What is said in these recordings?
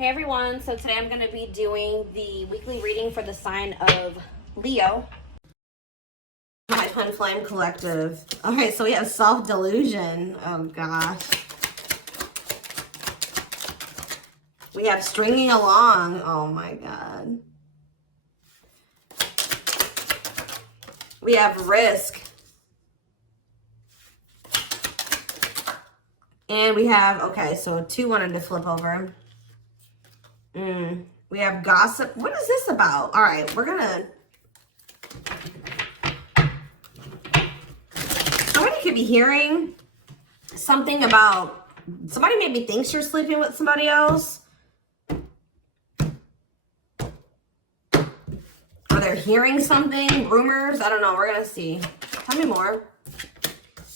Hey everyone, so today I'm going to be doing the weekly reading for the sign of Leo. My Twin Flame Collective. Okay, so we have self-delusion. Oh gosh. We have stringing along. Oh my god. We have risk. And we have, okay, so two wanted to flip over. We have gossip. What is this about? All right, we're gonna. Somebody could be hearing something about, somebody maybe thinks you're sleeping with somebody else. Or they're hearing something, rumors. I don't know. We're gonna see. Tell me more.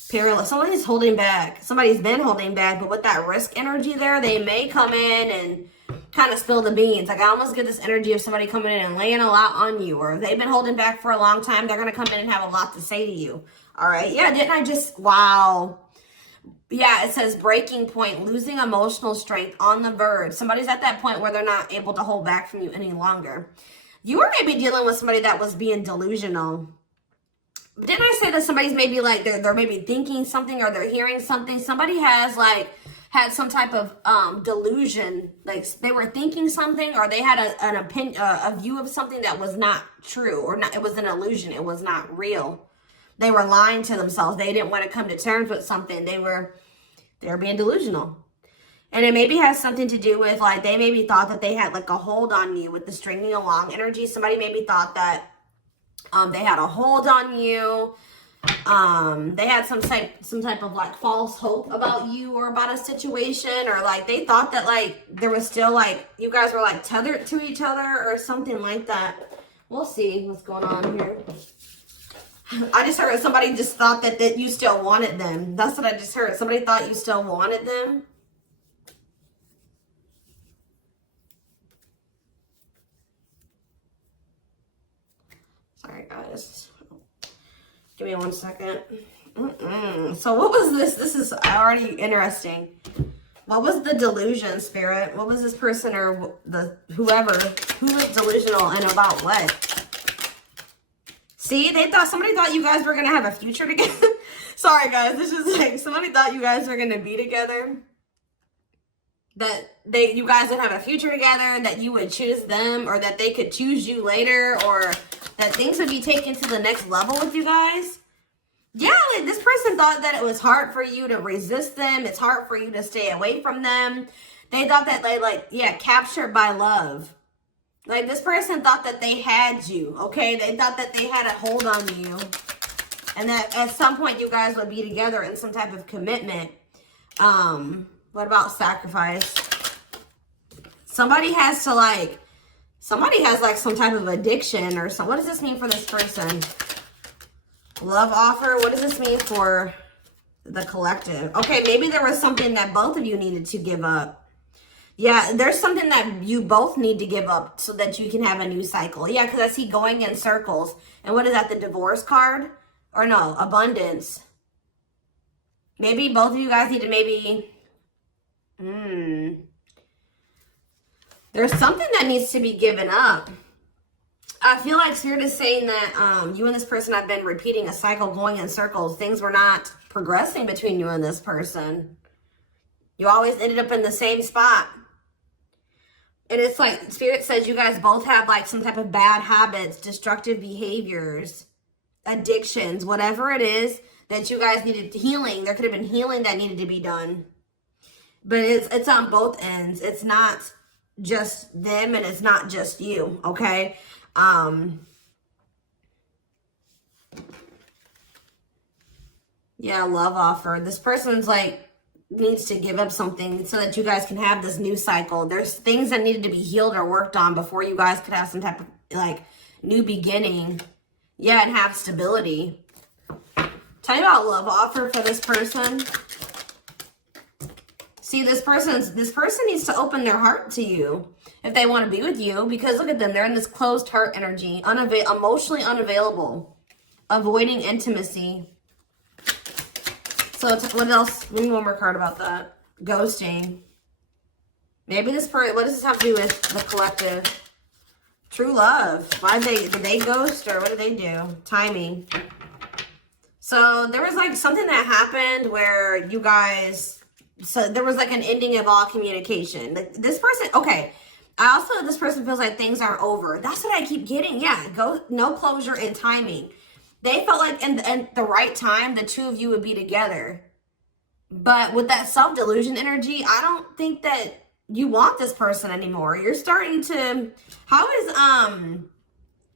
Perilous. Somebody's holding back. Somebody's been holding back, but with that risk energy there, they may come in and kind of spill the beans. Like I almost get this energy of somebody coming in and laying a lot on you, or if they've been holding back for a long time, they're going to come in and have a lot to say to you. All right. Yeah. Didn't I just, wow. Yeah. It says breaking point, losing emotional strength, on the verge. Somebody's at that point where they're not able to hold back from you any longer. You were maybe dealing with somebody that was being delusional. Didn't I say that somebody's maybe like, they're maybe thinking something or they're hearing something? Somebody has like, had some type of delusion, like they were thinking something, or they had an opinion, a view of something that was not true, or not. It was an illusion. It was not real. They were lying to themselves. They didn't want to come to terms with something. They were being delusional, and it maybe has something to do with like they maybe thought that they had like a hold on you with the stringing along energy. Somebody maybe thought that they had a hold on you. They had some type of like false hope about you or about a situation, or like they thought that like there was still like you guys were like tethered to each other or something like that. We'll see what's going on here. I just heard somebody just thought that you still wanted them. That's what I just heard. Somebody thought you still wanted them. Sorry guys. Give me 1 second. So what was this? This is already interesting. What was the delusion, Spirit? What was this person or the whoever who was delusional and about what? See, somebody thought you guys were gonna have a future together. Sorry guys, this is like somebody thought you guys were gonna be together. That you guys would have a future together, that you would choose them, or that they could choose you later, or that things would be taken to the next level with you guys. Yeah, like this person thought that it was hard for you to resist them. It's hard for you to stay away from them. They thought that captured by love. Like this person thought that they had you, okay? They thought that they had a hold on you. And that at some point you guys would be together in some type of commitment. What about sacrifice? Somebody has some type of addiction or something. What does this mean for this person? Love offer. What does this mean for the collective? Okay, maybe there was something that both of you needed to give up. Yeah, there's something that you both need to give up so that you can have a new cycle. Yeah, because I see going in circles. And what is that, the divorce card? Or no, abundance. Maybe both of you guys need to maybe... There's something that needs to be given up. I feel like Spirit is saying that you and this person have been repeating a cycle, going in circles. Things were not progressing between you and this person. You always ended up in the same spot. And it's like Spirit says you guys both have like some type of bad habits, destructive behaviors, addictions, whatever it is that you guys needed healing. There could have been healing that needed to be done. But it's on both ends. It's not just them and it's not just you, okay? Yeah, love offer. This person's like needs to give up something so that you guys can have this new cycle. There's things that needed to be healed or worked on before you guys could have some type of like new beginning. Yeah, and have stability. Tell me about love offer for this person. See, this person needs to open their heart to you if they want to be with you, because look at them. They're in this closed heart energy, emotionally unavailable, avoiding intimacy. So what else? We need one more card about that. Ghosting. Maybe Maybe this person, what does this have to do with the collective? True love. Did they ghost or what did they do? Timing. So there was like something that happened where you guys, so there was like an ending of all communication. Like this person, okay. This person feels like things are over. That's what I keep getting. Yeah, no closure and timing. They felt like in the right time, the two of you would be together. But with that self-delusion energy, I don't think that you want this person anymore. You're starting to,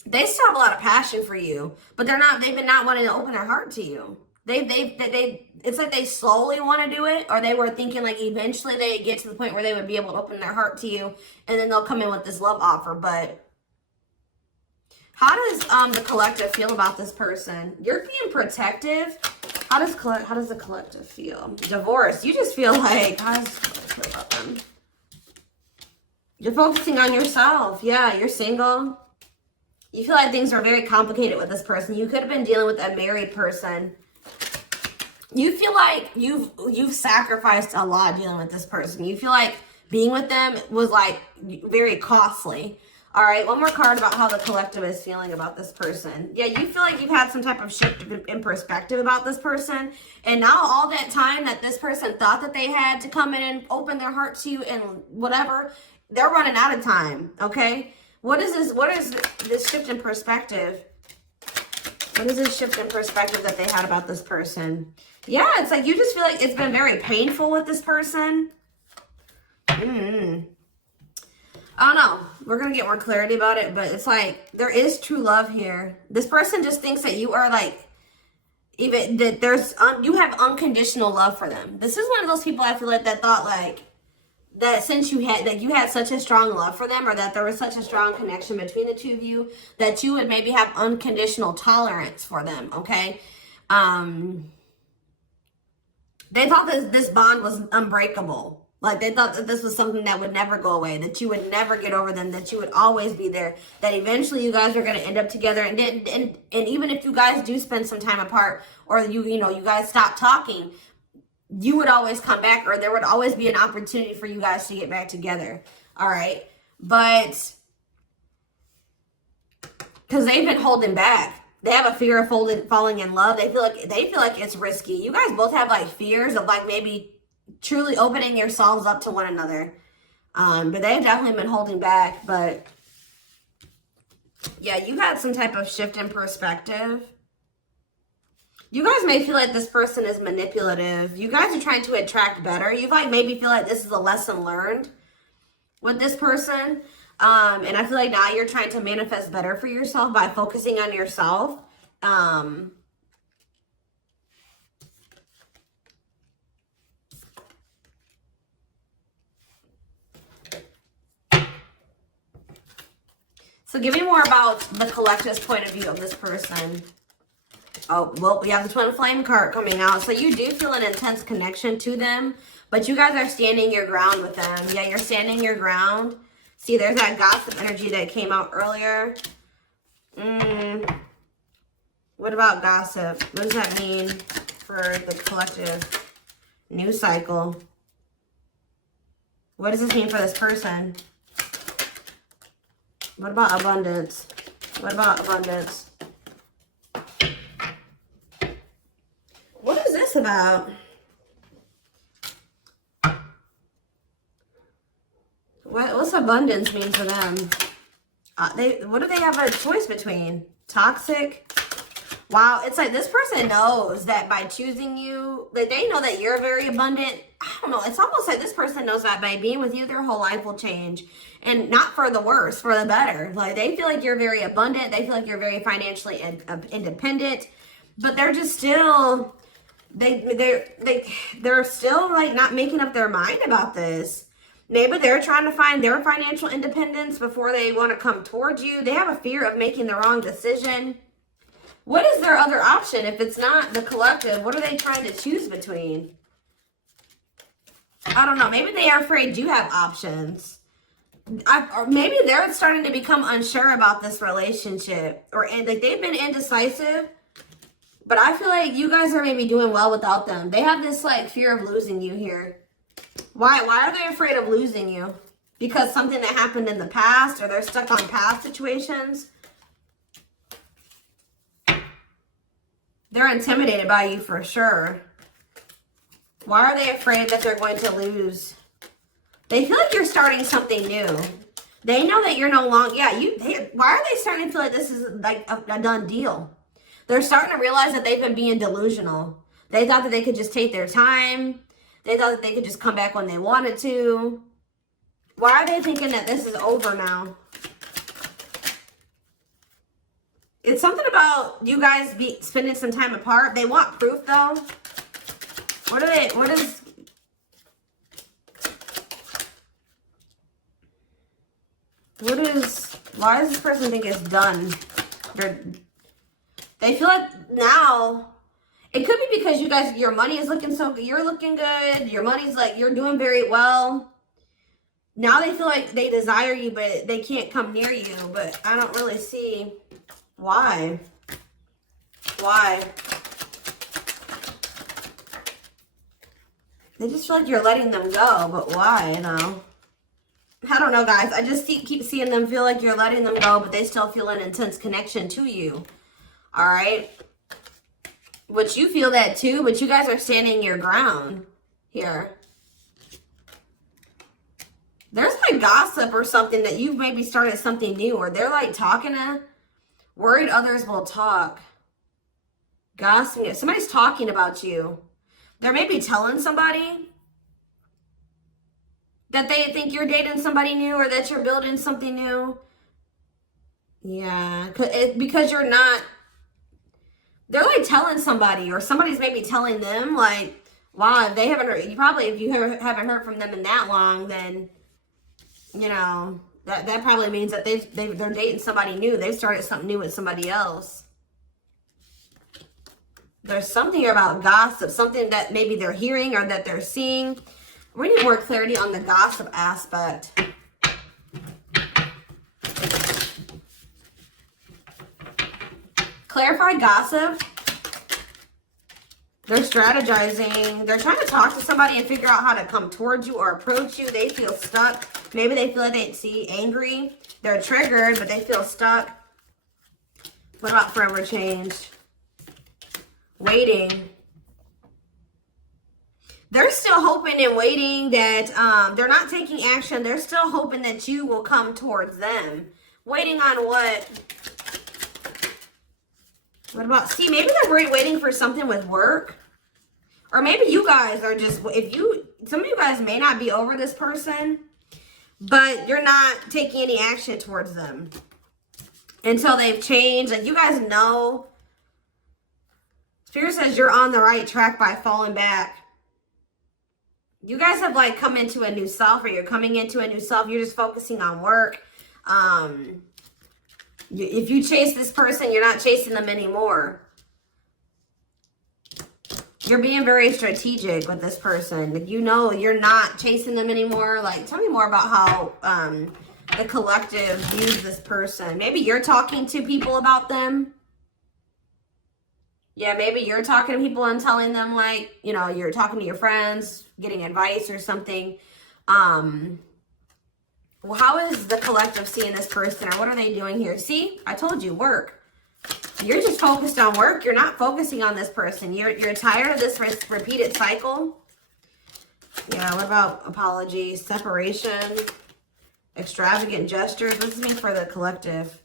they still have a lot of passion for you, but they've been not wanting to open their heart to you. It's like they slowly want to do it, or they were thinking like eventually they get to the point where they would be able to open their heart to you, and then they'll come in with this love offer. But how does the collective feel about this person? You're being protective. How does the collective feel? Divorce. You just feel like, how does the collective feel about them? You're focusing on yourself. Yeah, you're single. You feel like things are very complicated with this person. You could have been dealing with a married person. You feel like you've sacrificed a lot dealing with this person. You feel like being with them was like very costly. All right, one more card about how the collective is feeling about this person. Yeah, you feel like you've had some type of shift in perspective about this person. And now all that time that this person thought that they had to come in and open their heart to you and whatever, they're running out of time, okay? What is this shift in perspective? What is this shift in perspective that they had about this person? Yeah, it's like you just feel like it's been very painful with this person. I don't know. We're going to get more clarity about it, but it's like there is true love here. This person just thinks that you are like, even that you have unconditional love for them. This is one of those people I feel like that thought like, that since you had such a strong love for them, or that there was such a strong connection between the two of you, that you would maybe have unconditional tolerance for them, okay? They thought that this bond was unbreakable. Like they thought that this was something that would never go away, that you would never get over them, that you would always be there, that eventually you guys are going to end up together. And even if you guys do spend some time apart, or you guys stop talking, you would always come back, or there would always be an opportunity for you guys to get back together. All right. But because they've been holding back. They have a fear of falling in love. They feel like it's risky. You guys both have like fears of like maybe truly opening yourselves up to one another. But they've definitely been holding back. But yeah, you had some type of shift in perspective. You guys may feel like this person is manipulative. You guys are trying to attract better. You like maybe feel like this is a lesson learned with this person. And I feel like now you're trying to manifest better for yourself by focusing on yourself. So give me more about the collective's point of view of this person. Oh, well, we have the Twin Flame card coming out. So you do feel an intense connection to them, but you guys are standing your ground with them. Yeah, you're standing your ground. See, there's that gossip energy that came out earlier. What about gossip? What does that mean for the collective? New cycle. What does this mean for this person? What about abundance? What about abundance? What is this about? What's abundance mean for them? What do they have a choice between? Toxic? Wow, it's like this person knows that by choosing you, that they know that you're very abundant. I don't know. It's almost like this person knows that by being with you, their whole life will change. And not for the worse, for the better. Like they feel like you're very abundant. They feel like you're very financially independent. But they're just still, they're still like not making up their mind about this. Maybe they're trying to find their financial independence before they want to come towards you. They have a fear of making the wrong decision. What is their other option? If it's not the collective, what are they trying to choose between? I don't know. Maybe they are afraid you have options. Or maybe they're starting to become unsure about this relationship. And like they've been indecisive. But I feel like you guys are maybe doing well without them. They have this like fear of losing you here. Why are they afraid of losing you? Because something that happened in the past, or they're stuck on past situations? They're intimidated by you for sure. Why are they afraid that they're going to lose? They feel like you're starting something new. They know that you're no longer, why are they starting to feel like this is like a done deal? They're starting to realize that they've been being delusional. They thought that they could just take their time. They thought that they could just come back when they wanted to. Why are they thinking that this is over now? It's something about you guys spending some time apart. They want proof though. Why does this person think it's done? They feel like now, it could be because you guys, your money is looking so good. You're looking good. Your money's like, you're doing very well. Now they feel like they desire you, but they can't come near you. But I don't really see why. Why? They just feel like you're letting them go, but why, though? I don't know, guys. I just keep seeing them feel like you're letting them go, but they still feel an intense connection to you. All right? Which you feel that too, but you guys are standing your ground here. There's like gossip or something that you've maybe started something new, or they're like talking to, worried others will talk. Gossiping. Somebody's talking about you. They're maybe telling somebody that they think you're dating somebody new, or that you're building something new. Yeah, because you're not, they're like telling somebody, or somebody's maybe telling them like, wow, if they haven't heard, if you haven't heard from them in that long, then, you know, that probably means that they're dating somebody new. They've started something new with somebody else. There's something about gossip, something that maybe they're hearing or that they're seeing. We need more clarity on the gossip aspect. Clarify gossip. They're strategizing. They're trying to talk to somebody and figure out how to come towards you or approach you. They feel stuck. Maybe they feel like they see angry. They're triggered, but they feel stuck. What about forever change? Waiting. They're still hoping and waiting that they're not taking action. They're still hoping that you will come towards them. Waiting on what? What about, see, maybe they're waiting for something with work. Or maybe you guys are just, some of you guys may not be over this person, but you're not taking any action towards them until they've changed. Like, you guys know, Spirit says you're on the right track by falling back. You guys have like come into a new self, or you're coming into a new self. You're just focusing on work. If you chase this person, you're not chasing them anymore. You're being very strategic with this person. Like, you know, you're not chasing them anymore. Like, tell me more about how the collective views this person. Maybe you're talking to people about them. Yeah, maybe you're talking to people and telling them, like, you know, you're talking to your friends, getting advice or something. Well, how is the collective seeing this person, or what are they doing here? See, I told you, work. You're just focused on work. You're not focusing on this person. You're tired of this repeated cycle. Yeah, what about apologies, separation, extravagant gestures? What does this mean for the collective?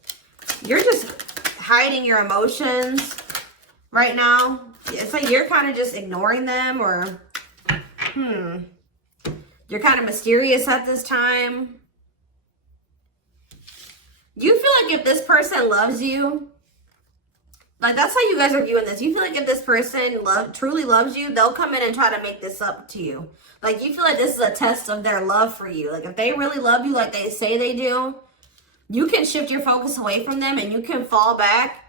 You're just hiding your emotions right now. It's like you're kind of just ignoring them, or you're kind of mysterious at this time. You feel like if this person loves you, like, that's how you guys are viewing this. You feel like if this person truly loves you, they'll come in and try to make this up to you. Like, you feel like this is a test of their love for you. Like, if they really love you like they say they do, you can shift your focus away from them and you can fall back.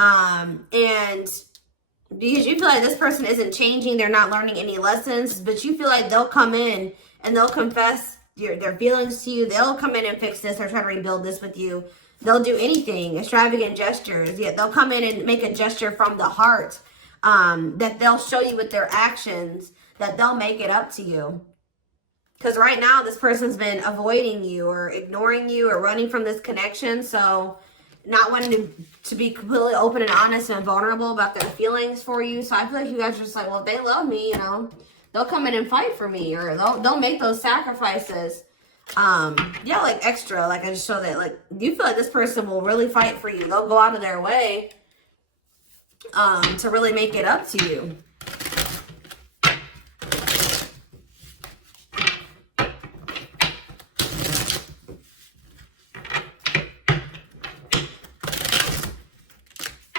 And because you feel like this person isn't changing, they're not learning any lessons, but you feel like they'll come in and they'll confess their feelings to you. They'll come in and fix this or try to rebuild this with you. They'll do anything, extravagant gestures. Yeah, they'll come in and make a gesture from the heart that they'll show you with their actions, that they'll make it up to you. Because right now, this person's been avoiding you or ignoring you or running from this connection. So not wanting to be completely open and honest and vulnerable about their feelings for you. So I feel like you guys are just like, well, if they love me, you know, they'll come in and fight for me, or they'll make those sacrifices. Yeah, like extra. Like I just show that, like, you feel like this person will really fight for you. They'll go out of their way to really make it up to you.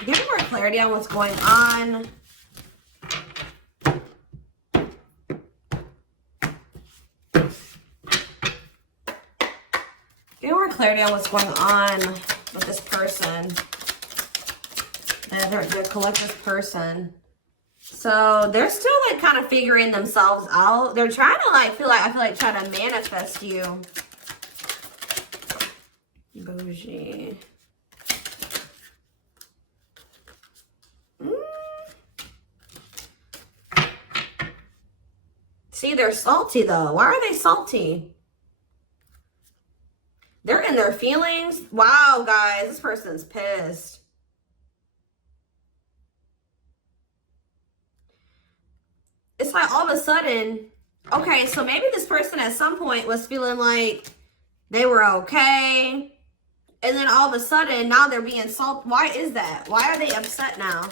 Give me more clarity on what's going on. Give me more clarity on what's going on with this person. The collective person. So they're still like kind of figuring themselves out. They're trying to like I feel like try to manifest you. Bougie. See, they're salty though. Why are they salty? They're in their feelings. Wow, guys, this person's pissed. It's like all of a sudden, okay, so maybe this person at some point was feeling like they were okay. And then all of a sudden, now they're being salty. Why is that? Why are they upset now?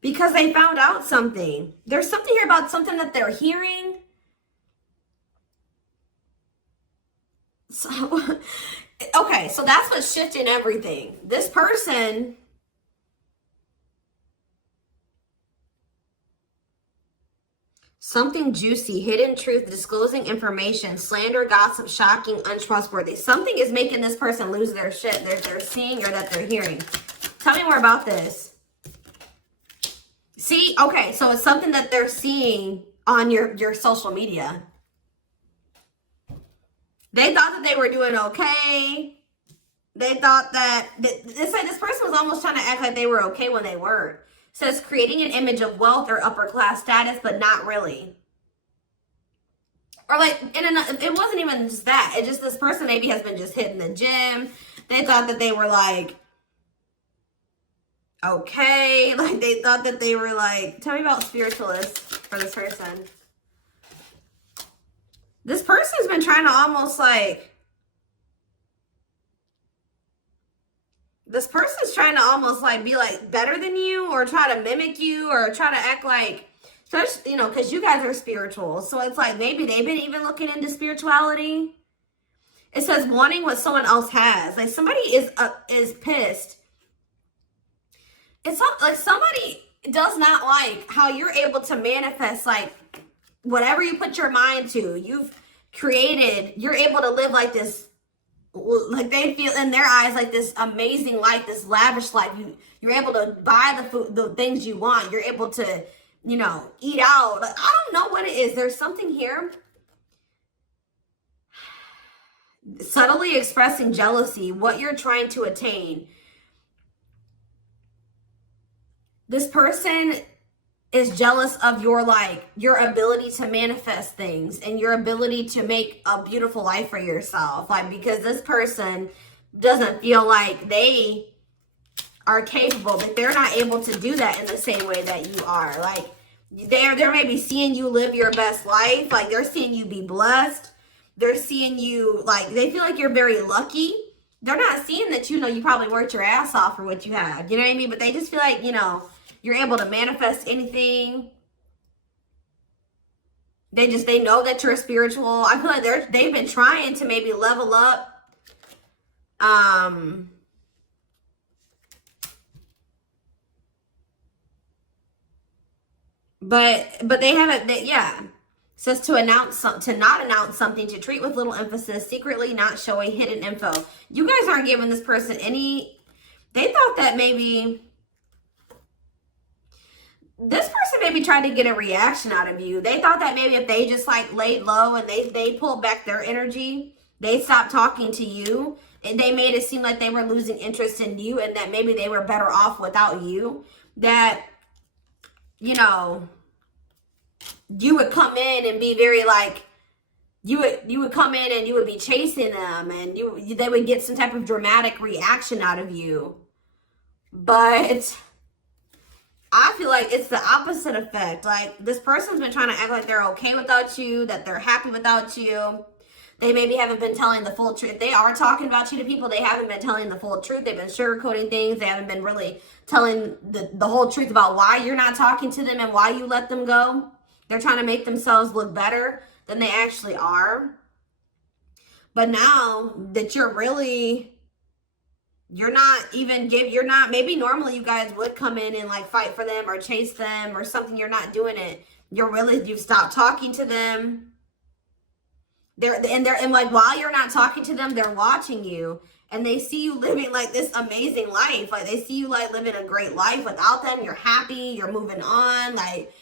Because they found out something. There's something here about something that they're hearing. So, okay, so that's what's shifting everything. This person, something juicy, hidden truth, disclosing information, slander, gossip, shocking, untrustworthy. Something is making this person lose their shit. They're seeing or that they're hearing. Tell me more about this. See, okay, so it's something that they're seeing on your social media. They thought that they were doing okay. They thought that, it's like this person was almost trying to act like they were okay when they weren't. It says creating an image of wealth or upper class status, but not really. Or like, it wasn't even just that. It just, this person maybe has been just hitting the gym. They thought that they were like, okay. Like they thought that they were like, tell me about spiritualists for this person. This person's been trying to almost like, this person's trying to almost like be like better than you, or try to mimic you, or try to act like, you know, because you guys are spiritual. So it's like maybe they've been even looking into spirituality. It says wanting what someone else has. Like somebody is pissed. It's not like somebody does not like how you're able to manifest like whatever you put your mind to. You've created, you're able to live like this, like they feel in their eyes like this amazing life, this lavish life. You're able to buy the food, the things you want. You're able to, you know, eat out. Like, I don't know what it is. There's something here. Subtly expressing jealousy, what you're trying to attain. This person is jealous of your, like, your ability to manifest things and your ability to make a beautiful life for yourself. Like, because this person doesn't feel like they are capable, that they're not able to do that in the same way that you are. Like, they're maybe seeing you live your best life. Like, they're seeing you be blessed. They're seeing you, like, they feel like you're very lucky. They're not seeing that, you know, you probably worked your ass off for what you have. You know what I mean? But they just feel like, you know, you're able to manifest anything. They know that you're spiritual. I feel like they've been trying to maybe level up. But they haven't, yeah. It says to not announce something, to treat with little emphasis, secretly not showing hidden info. You guys aren't giving this person any, they thought that maybe this person maybe tried to get a reaction out of you. They thought that maybe if they just like laid low and they pulled back their energy, they stopped talking to you, and they made it seem like they were losing interest in you, and that maybe they were better off without you. That, you know, you would come in and be very like, you would come in and you would be chasing them, and they would get some type of dramatic reaction out of you. But I feel like it's the opposite effect. Like, this person's been trying to act like they're okay without you, that they're happy without you. They maybe haven't been telling the full truth. If they are talking about you to people, they haven't been telling the full truth. They've been sugarcoating things. They haven't been really telling the whole truth about why you're not talking to them and why you let them go. They're trying to make themselves look better than they actually are. But now that maybe normally you guys would come in and like fight for them or chase them or something. You're not doing it. You've stopped talking to them. And like, while you're not talking to them, they're watching you, and they see you living like this amazing life. Like, they see you like living a great life without them. You're happy, you're moving on. Like,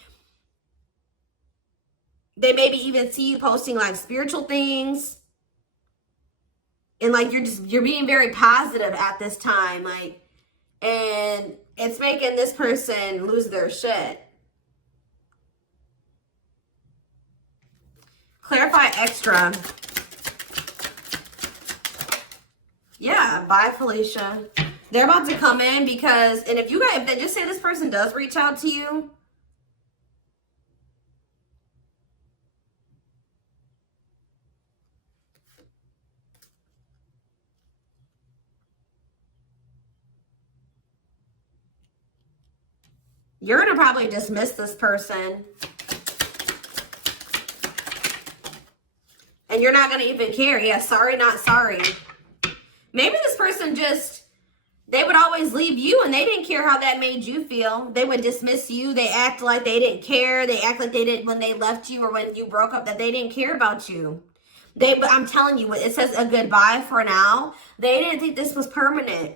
they maybe even see you posting like spiritual things. And like, you're being very positive at this time. Like, and it's making this person lose their shit. Clarify extra. Yeah, bye, Felicia. They're about to come in because, and if they just say this person does reach out to you, you're going to probably dismiss this person. And you're not going to even care. Yeah, sorry, not sorry. Maybe this person they would always leave you and they didn't care how that made you feel. They would dismiss you. They act like they didn't care. They act like they didn't when they left you or when you broke up, that they didn't care about you. But I'm telling you, it says a goodbye for now. They didn't think this was permanent.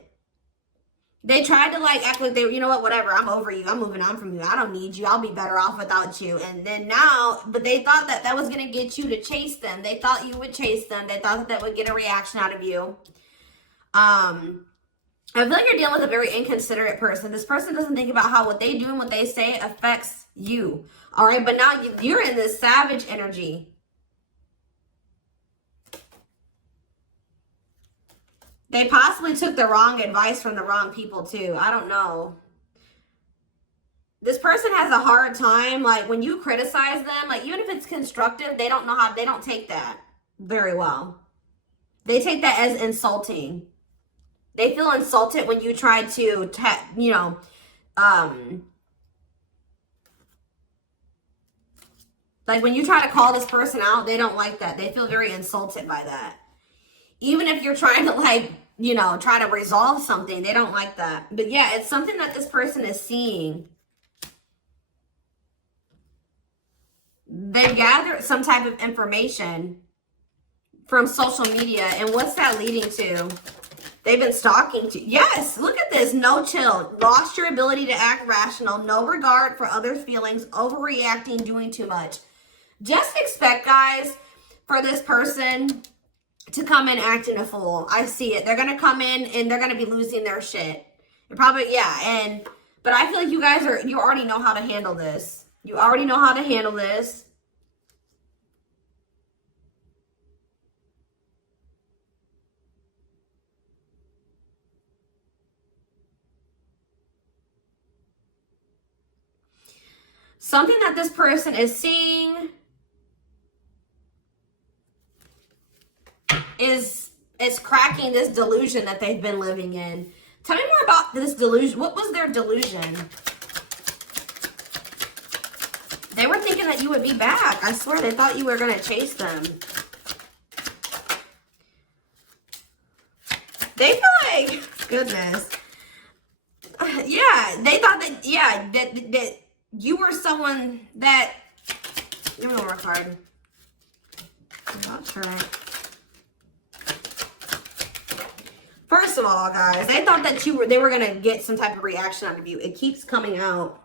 They tried to like act like you know what, whatever, I'm over you. I'm moving on from you. I don't need you. I'll be better off without you. And then now, but they thought that was going to get you to chase them. They thought you would chase them. They thought that would get a reaction out of you. I feel like you're dealing with a very inconsiderate person. This person doesn't think about how what they do and what they say affects you. All right, but now you're in this savage energy. They possibly took the wrong advice from the wrong people too. I don't know. This person has a hard time, like when you criticize them, like even if it's constructive, they don't take that very well. They take that as insulting. They feel insulted when you try to, like when you try to call this person out, they don't like that. They feel very insulted by that. Even if you're trying to like, try to resolve something, they don't like that. But yeah, it's something that this person is seeing. They've gathered some type of information from social media. And what's that leading to? They've been stalking you. Yes, look at this. No chill. Lost your ability to act rational. No regard for others' feelings. Overreacting. Doing too much. Just expect, guys, for this person to come in acting a fool. I see it. They're going to come in and they're going to be losing their shit. They're probably, yeah. But I feel like you already know how to handle this. You already know how to handle this. Something that this person is seeing is cracking this delusion that they've been living in. Tell me more about this delusion. What was their delusion? They were thinking that you would be back. I swear, they thought you were going to chase them. They feel like, goodness. Yeah, they thought that, yeah, that you were someone that, give me one more card. I'll try. First of all, guys, they thought that they were going to get some type of reaction out of you. It keeps coming out.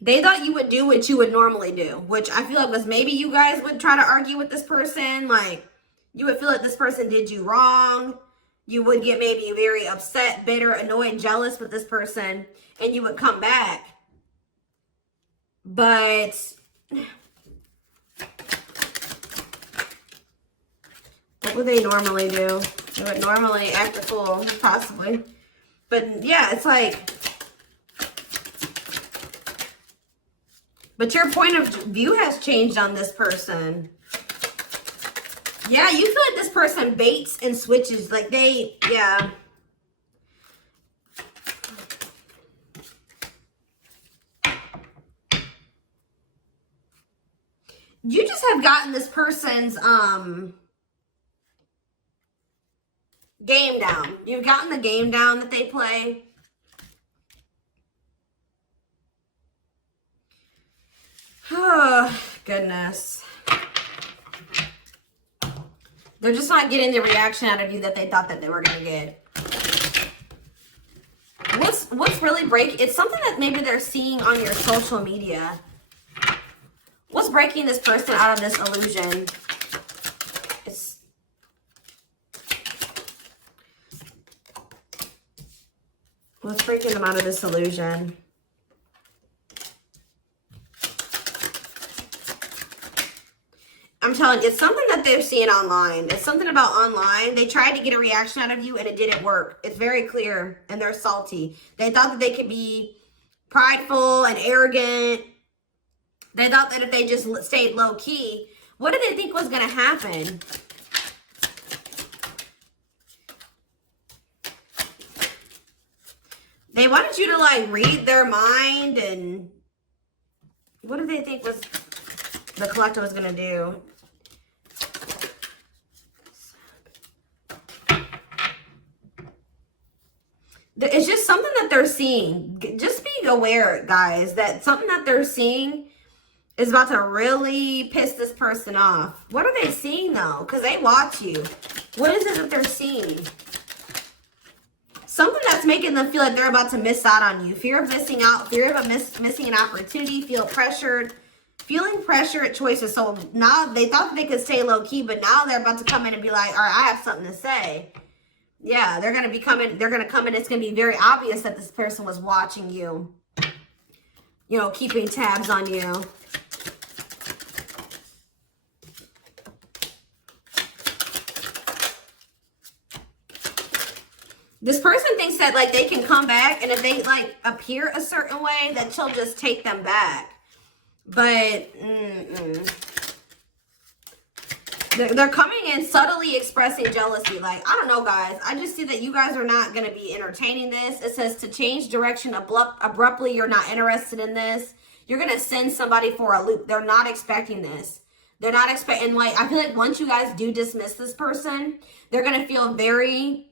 They thought you would do what you would normally do, which I feel like was maybe you guys would try to argue with this person. Like, you would feel like this person did you wrong. You would get maybe very upset, bitter, annoyed, jealous with this person, and you would come back. But what would they normally do? They would normally act a fool, possibly. But yeah, it's like, but your point of view has changed on this person. Yeah, you feel like this person baits and switches. Like they, yeah. You just have gotten this person's game down. You've gotten the game down that they play. Oh, goodness. They're just not getting the reaction out of you that they thought that they were going to get. What's really breaking? It's something that maybe they're seeing on your social media. What's breaking this person out of this illusion? What's breaking them out of this illusion? I'm telling you, it's something that they're seeing online. It's something about online. They tried to get a reaction out of you and it didn't work. It's very clear and they're salty. They thought that they could be prideful and arrogant. They thought that if they just stayed low key, what did they think was going to happen? They wanted you to like read their mind, and what did they think was the collective was going to do? It's just something that they're seeing. Just be aware, guys, that something that they're seeing is about to really piss this person off. What are they seeing, though? Because they watch you. What is it that they're seeing? Something that's making them feel like they're about to miss out on you. Fear of missing out. Fear of missing an opportunity. Feel pressured. Feeling pressure at choices. So now they thought that they could stay low-key, but now they're about to come in and be like, all right, I have something to say. Yeah, they're going to be coming. They're going to come in. It's going to be very obvious that this person was watching you. You know, keeping tabs on you. This person thinks that, like, they can come back, and if they, like, appear a certain way, that she'll just take them back. But, They're coming in subtly expressing jealousy. Like, I don't know, guys. I just see that you guys are not going to be entertaining this. It says to change direction abruptly. You're not interested in this. You're going to send somebody for a loop. They're not expecting this. They're not expecting, like, I feel like once you guys do dismiss this person, they're going to feel very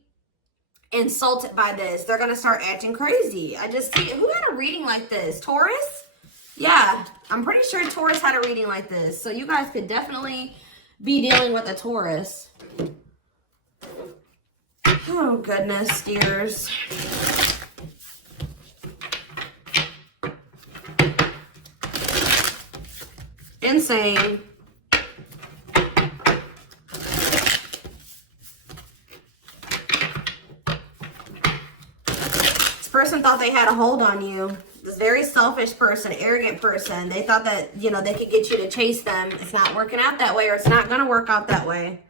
insulted by this. They're going to start acting crazy. I just see, who had a reading like this? Taurus? Yeah, I'm pretty sure Taurus had a reading like this. So you guys could definitely be dealing with a Taurus. Oh, goodness, dears. Insane. This person thought they had a hold on you. This very selfish person, arrogant person. They thought that, you know, they could get you to chase them. It's not working out that way, or it's not going to work out that way.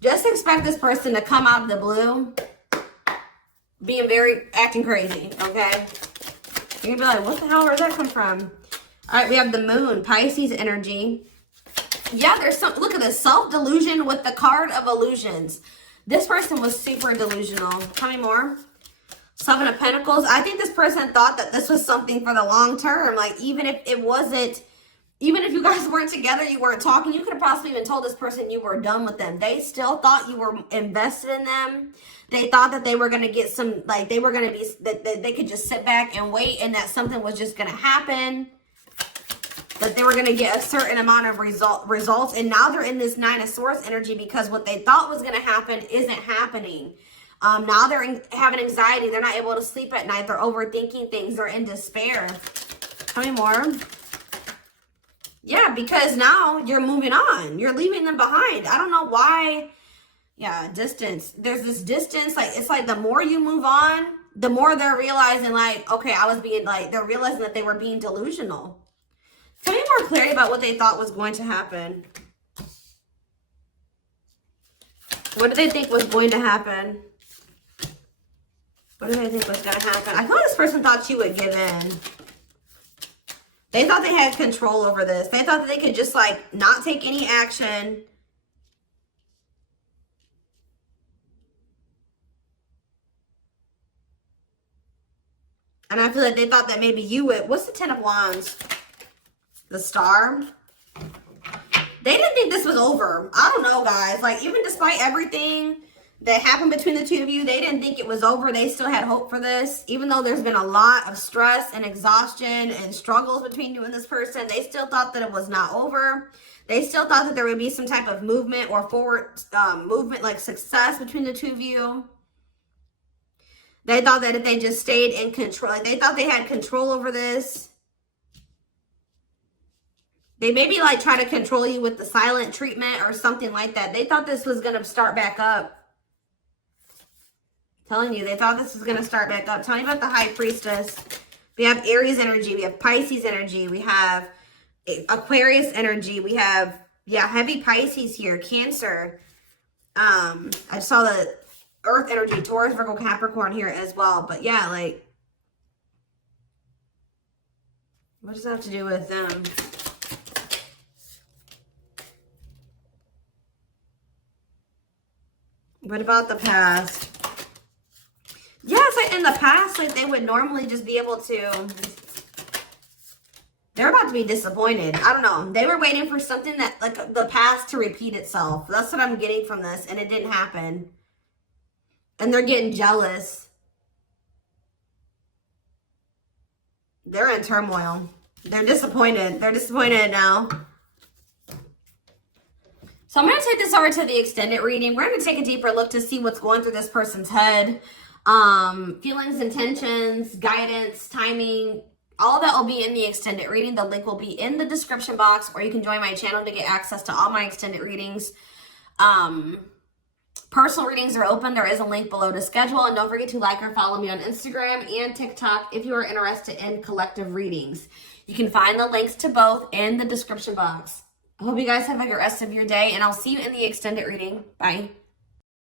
Just expect this person to come out of the blue being acting crazy, okay? You're going to be like, what the hell, where'd that come from? All right, we have the moon, Pisces energy. Yeah, there's some, look at this, self-delusion with the card of illusions. This person was super delusional. Tell me more. Seven of Pentacles. I think this person thought that this was something for the long term. Like, even if it wasn't, even if you guys weren't together, you weren't talking, you could have possibly even told this person you were done with them. They still thought you were invested in them. They thought that they were going to get some, like, they were going to be, that they could just sit back and wait, and that something was just going to happen. That they were going to get a certain amount of results. And now they're in this Nine of Swords energy because what they thought was going to happen isn't happening. Now they're having anxiety. They're not able to sleep at night. They're overthinking things. They're in despair. Tell me more. Yeah, because now you're moving on. You're leaving them behind. I don't know why Yeah, distance. There's this distance, like, it's like the more you move on, the more they're realizing, like, okay, I was being, like, they're realizing that they were being delusional. Tell me more clarity about what they thought was going to happen. What did they think was going to happen? What did they think was going to happen? I thought this person thought you would give in. They thought they had control over this. They thought that they could just, like, not take any action. And I feel like they thought that maybe you would. What's the 10 of Wands? The Star. They didn't think this was over. I don't know, guys. Like, even despite everything that happened between the two of you, they didn't think it was over. They still had hope for this. Even though there's been a lot of stress and exhaustion and struggles between you and this person, they still thought that it was not over. They still thought that there would be some type of movement or forward movement, like success between the two of you. They thought that if they just stayed in control, like they thought they had control over this. They maybe like try to control you with the silent treatment or something like that. They thought this was going to start back up. Telling you, they thought this was going to start back up. Tell me about the High Priestess. We have Aries energy. We have Pisces energy. We have Aquarius energy. We have, yeah, heavy Pisces here. Cancer. I saw the Earth energy, Taurus, Virgo, Capricorn here as well. But yeah, like, what does that have to do with them? What about the past? Yeah, it's like in the past, like they would normally just be able to, they're about to be disappointed. I don't know. They were waiting for something that, like the past to repeat itself. That's what I'm getting from this. And it didn't happen. And they're getting jealous. They're in turmoil. They're disappointed. They're disappointed now. So I'm going to take this over to the extended reading. We're going to take a deeper look to see what's going through this person's head. Feelings, intentions, guidance, timing, all that will be in the extended reading. The link will be in the description box, or you can join my channel to get access to all my extended readings. Personal readings are open. There is a link below to schedule. And don't forget to like or follow me on Instagram and TikTok if you are interested in collective readings. You can find the links to both in the description box. I hope you guys have a good rest of your day, and I'll see you in the extended reading. Bye.